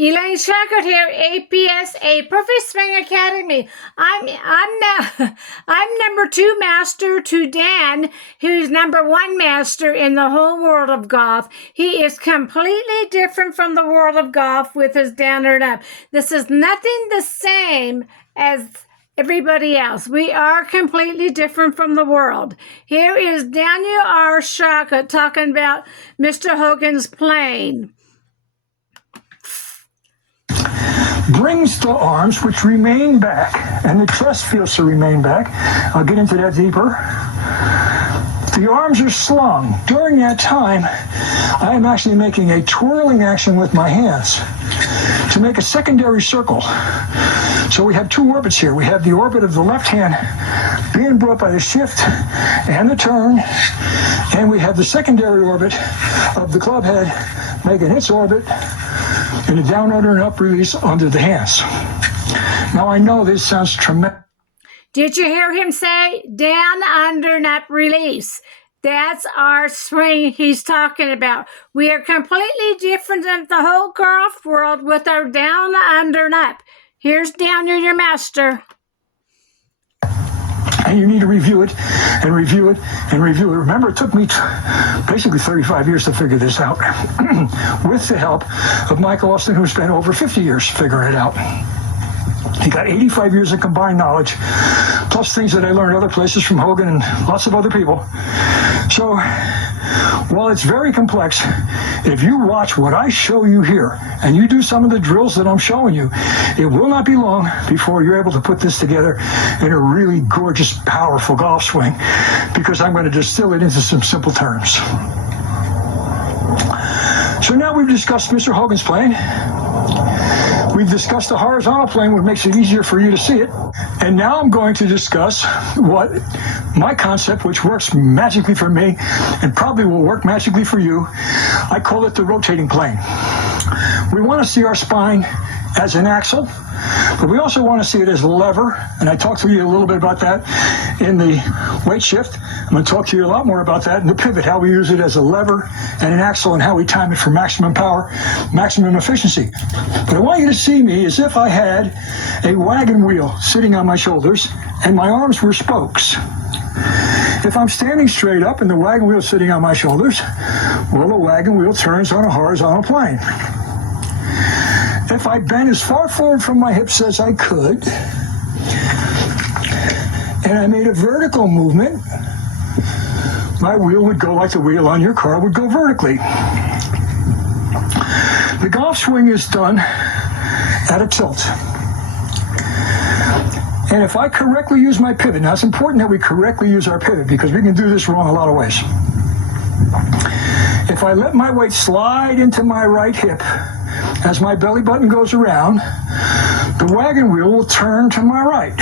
Elaine Shauger here, APS, a Perfect Swing Academy. I'm number 2 master to Dan, who's number 1 master in the whole world of golf. He is completely different from the world of golf with his down and up. This is nothing the same as everybody else. We are completely different from the world. Here is Daniel R. Shauger talking about Mr. Hogan's plane. Brings the arms, which remain back, and the chest feels to remain back. I'll get into that deeper. The arms are slung. During that time, I am actually making a twirling action with my hands to make a secondary circle. So we have 2 orbits here. We have the orbit of the left hand being brought by the shift and the turn, and we have the secondary orbit of the club head making its orbit and a down, under, and up release under the hands. Now I know this sounds tremendous. Did you hear him say down, under, and up release? That's our swing he's talking about. We are completely different than the whole golf world with our down, under, and up. Here's Daniel, your master. And you need to review it and review it and review it. Remember, it took me basically 35 years to figure this out with the help of Michael Austin, who spent over 50 years figuring it out. He got 85 years of combined knowledge, plus things that I learned other places from Hogan and lots of other people. So while it's very complex, if you watch what I show you here and you do some of the drills that I'm showing you, it will not be long before you're able to put this together in a really gorgeous, powerful golf swing, because I'm going to distill it into some simple terms. So now we've discussed Mr. Hogan's plane. We've discussed the horizontal plane, which makes it easier for you to see it. And now I'm going to discuss what my concept, which works magically for me and probably will work magically for you. I call it the rotating plane. We want to see our spine as an axle, but we also want to see it as a lever. And I talked to you a little bit about that in the weight shift. I'm going to talk to you a lot more about that in the pivot, how we use it as a lever and an axle and how we time it for maximum power, maximum efficiency. But I want you to see me as if I had a wagon wheel sitting on my shoulders and my arms were spokes. If I'm standing straight up and the wagon wheel is sitting on my shoulders, well, the wagon wheel turns on a horizontal plane. If I bend as far forward from my hips as I could, and I made a vertical movement, my wheel would go like the wheel on your car would go vertically. The golf swing is done at a tilt. And if I correctly use my pivot, now it's important that we correctly use our pivot because we can do this wrong a lot of ways. If I let my weight slide into my right hip as my belly button goes around, the wagon wheel will turn to my right.